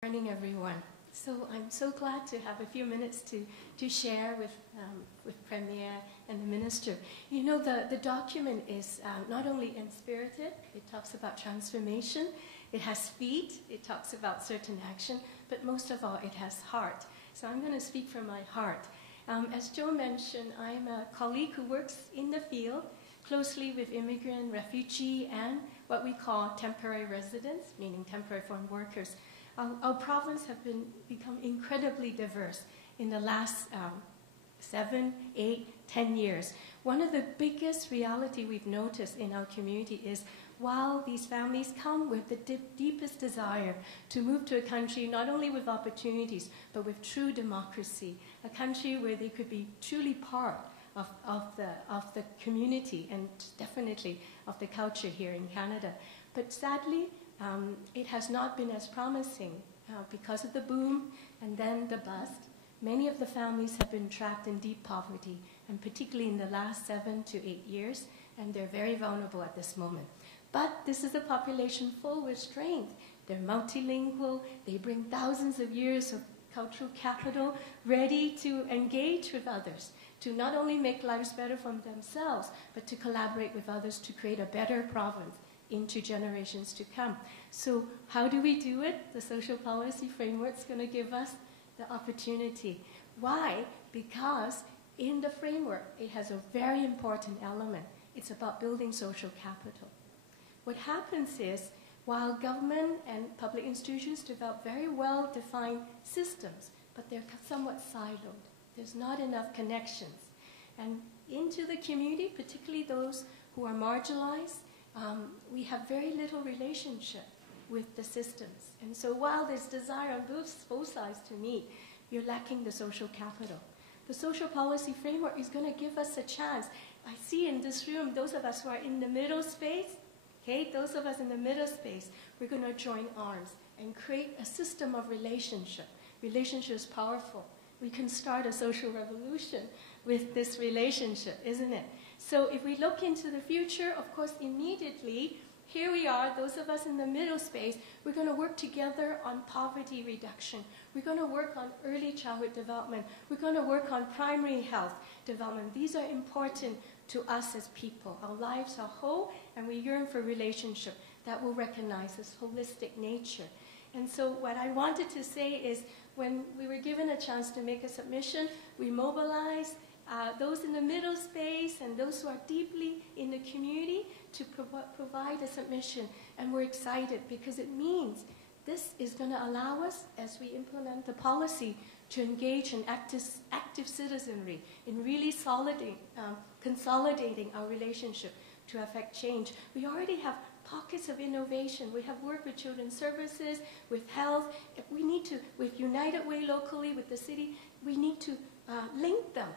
Good morning, everyone. So I'm so glad to have a few minutes to share with Premier and the Minister. You know, the document is not only inspirited, it talks about transformation, it has feet, it talks about certain action, but most of all, it has heart. So I'm going to speak from my heart. As Joe mentioned, I'm a colleague who works in the field closely with immigrant, refugee, and what we call temporary residents, meaning temporary foreign workers. Our province has become incredibly diverse in the last 7, 8, 10 years. One of the biggest reality we've noticed in our community is while these families come with the deepest desire to move to a country not only with opportunities, but with true democracy, a country where they could be truly part of the community and definitely of the culture here in Canada. But sadly, it has not been as promising because of the boom and then the bust. Many of the families have been trapped in deep poverty, and particularly in the last 7 to 8 years, and they're very vulnerable at this moment. But this is a population full with strength. They're multilingual, they bring thousands of years of cultural capital, ready to engage with others, to not only make lives better for themselves, but to collaborate with others to create a better province into generations to come. So how do we do it? The social policy framework is going to give us the opportunity. Why? Because in the framework, it has a very important element. It's about building social capital. What happens is, while government and public institutions develop very well-defined systems, but they're somewhat siloed. There's not enough connections. And into the community, particularly those who are marginalized, we have very little relationship with the systems. And so while there's desire on both sides to meet, you're lacking the social capital. The social policy framework is going to give us a chance. I see in this room, those of us who are in the middle space, okay, those of us in the middle space, we're going to join arms and create a system of relationship. Relationship is powerful. We can start a social revolution with this relationship, isn't it? So if we look into the future, of course, immediately, here we are, those of us in the middle space, we're going to work together on poverty reduction. We're going to work on early childhood development. We're going to work on primary health development. These are important to us as people. Our lives are whole, and we yearn for relationship that will recognize this holistic nature. And so what I wanted to say is, when we were given a chance to make a submission, we mobilized those in the middle space and those who are deeply in the community to provide a submission. And we're excited because it means this is going to allow us, as we implement the policy, to engage in active citizenry, in really consolidating our relationship to affect change. We already have pockets of innovation. We have worked with children's services, with health. We need to, with United Way locally, with the city, we need to link them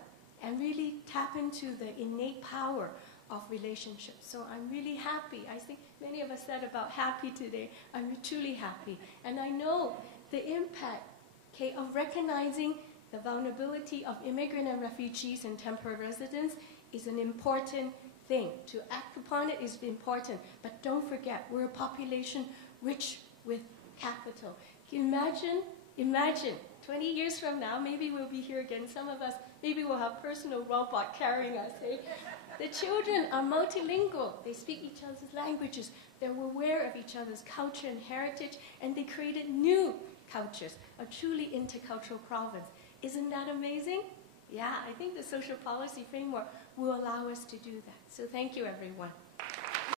and really tap into the innate power of relationships. So I'm really happy. I think many of us said about happy today. I'm truly happy. And I know the impact, okay, of recognizing the vulnerability of immigrant and refugees and temporary residents is an important thing. To act upon it is important. But don't forget, we're a population rich with capital. Can you imagine 20 years from now, maybe we'll be here again. Some of us, maybe we'll have personal robot carrying us. Eh? The children are multilingual. They speak each other's languages. They're aware of each other's culture and heritage, and they created new cultures, a truly intercultural province. Isn't that amazing? Yeah, I think the social policy framework will allow us to do that. So thank you, everyone.